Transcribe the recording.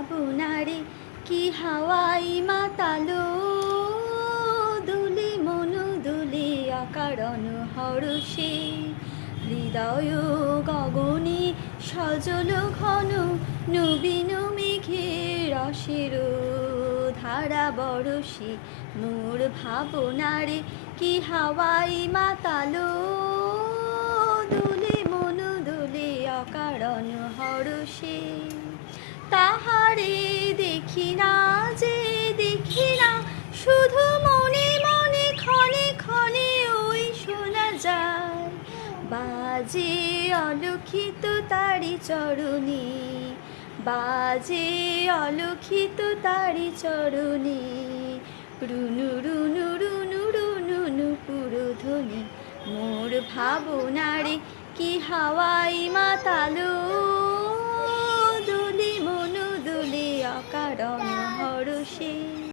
ভাবনারে কি হাওয়াই মাতালো, দুলে মনু দুলে অকারণ হরষে, হৃদয় গগনে সজল ঘন নবীন মেঘের রসের ধারা বরষে, মোর ভাবনারে কি হাওয়াই মাতালো, দুলে মনু দুলে অকারণ হরষে। তাহারে দেখি না যে দেখি না, শুধু মনে মনে ক্ষণে ক্ষণে ওই শোনা যায়, বাজে অলক্ষিত তারি চরণে, বাজে অলক্ষিত তারি চরণে, রুনু রুনু রুনু রুনু নুপুরধ্বনি, মোর ভাবনারে কি হাওয়াই মাতালো।